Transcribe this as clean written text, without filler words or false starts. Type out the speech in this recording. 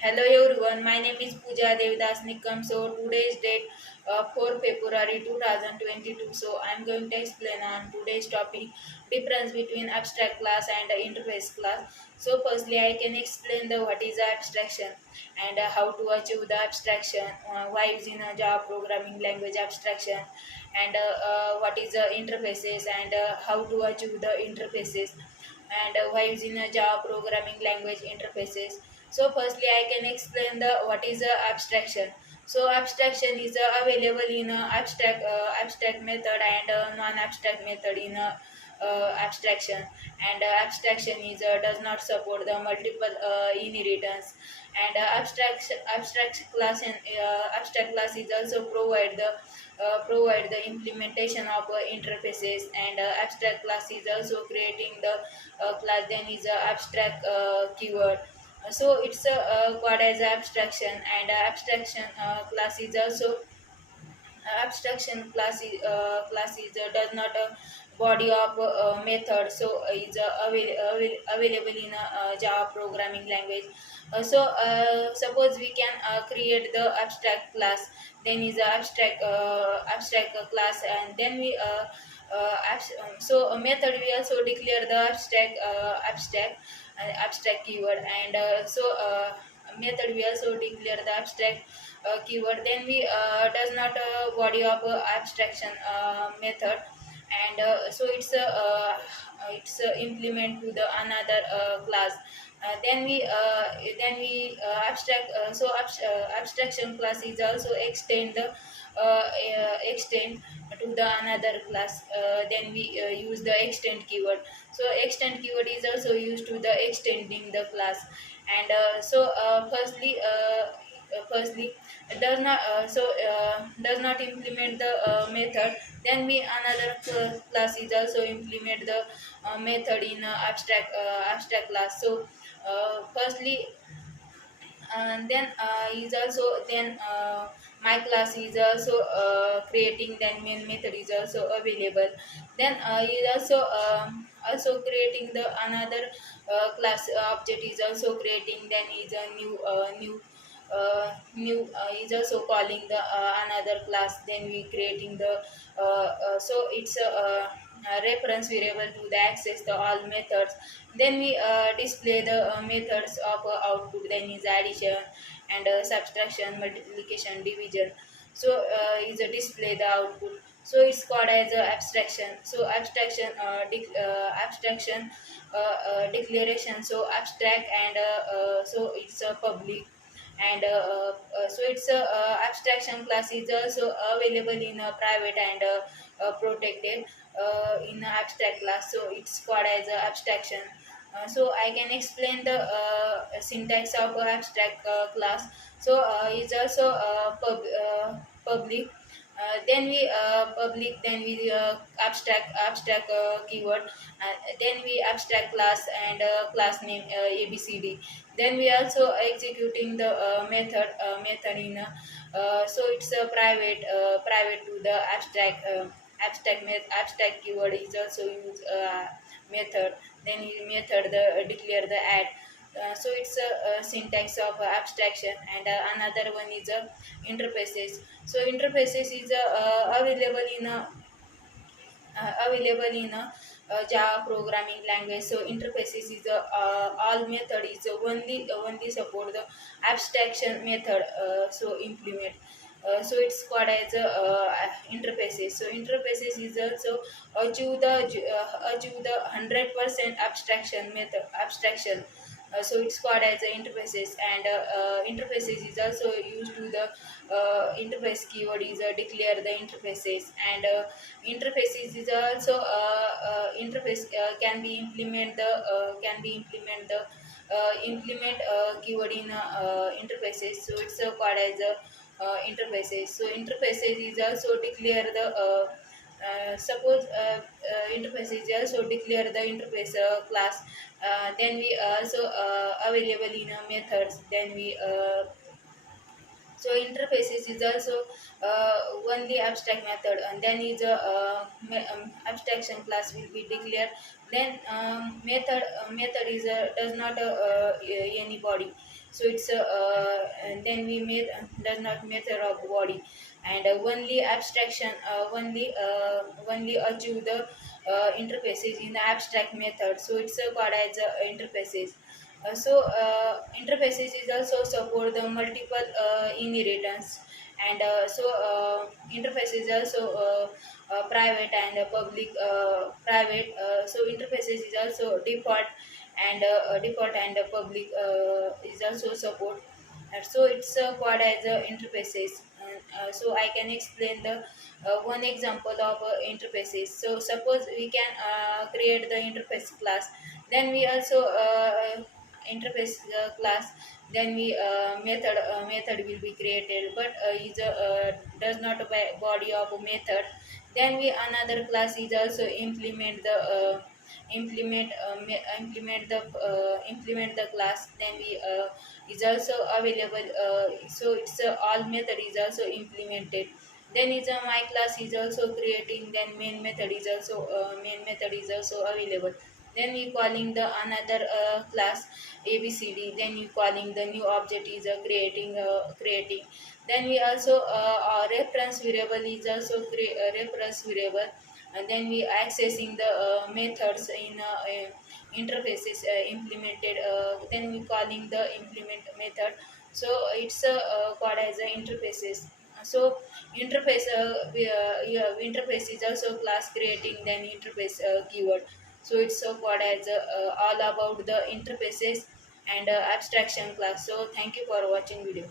Hello everyone, my name is Pooja Devidas Nikam. So today's date 4 February 2022. So I'm going to explain on today's topic difference between abstract class and interface class. So firstly I can explain the what is the abstraction and how to achieve the abstraction, why using a Java programming language abstraction, and what is the interfaces and how to achieve the interfaces, and why using a Java programming language interfaces. So firstly, I can explain the what is a abstraction. So abstraction is available in a abstract method and a non-abstract method in a abstraction. And abstraction is does not support the multiple inheritance. And abstract class is also provide the implementation of interfaces, and abstract class is also creating the class, then is a abstract keyword. So it's a called as abstraction, and abstraction class is also abstraction class is does not a body of method, so is available in a Java programming language. Suppose we can create the abstract class, then is a abstract class, and then we so a method we also declare the abstract keyword, and method we also declare the abstract keyword, then we does not body of abstraction method, and so it's implement to the another class. Abstraction class is also extend to the another class. Then we use the extend keyword. So extend keyword is also used to the extending the class. And firstly does not implement the method, then we another class is also implement the method in abstract class. So firstly and then is also then my class is also creating, then main method is also available, then is also creating the another class object is also creating, then is a new is also calling the another class, then we creating the so it's a reference variable to the access the all methods, then we display the methods of output, then is addition and subtraction, multiplication, division. So is a display the output. So it's called as abstraction. So abstraction declaration. So abstract, and so it's a public, and so it's a abstraction class is also available in a private and protected in a abstract class. So it's called as a abstraction. So I can explain the syntax of a abstract class. So it's also public. Then we public, then we abstract keyword, then we abstract class, and class name abcd, then we also executing the method in so it's a private to the abstract keyword is also use method, then you method the declare the add. So it's a syntax of abstraction, and another one is interfaces. So interfaces is available in a Java programming language. So interfaces is all method is only support the abstraction method. So implement. So it's called as interfaces. So interfaces is also achieve the 100% abstraction method abstraction. So it's called as interfaces, and interfaces is also used to the interface keyword is declare the interfaces, and interfaces is also interface can be implement the implement keyword in interfaces. So it's called as interfaces. So interfaces is also declare the suppose interface is also declare the interface class, then we also available in methods, then we so interfaces is also only abstract method, and then is a abstraction class will be declared, then method is does not anybody. So it's and then we made does not method of body, and only achieve the interfaces in the abstract method. So it's called as interfaces. Interfaces is also support the multiple inheritance, and interfaces also private and private. So interfaces is also default and public is also support. So it's called as interfaces. So I can explain the one example of interfaces. So suppose we can create the interface class, then we also interface class, then we method will be created, but is does not body of a method. Then we another class is also implement the class, then we is also available. So it's all method is also implemented. Then is my class is also creating, then main method is also available. Then we calling the another class abcd, then we calling the new object is creating. Then we also reference variable is also reference variable, and then we accessing the methods in interfaces implemented. Then we calling the implement method. So it's called as interfaces. So interface yeah, interface is also class creating, then interface keyword. So it's called as all about the interfaces and abstraction class. So thank you for watching video.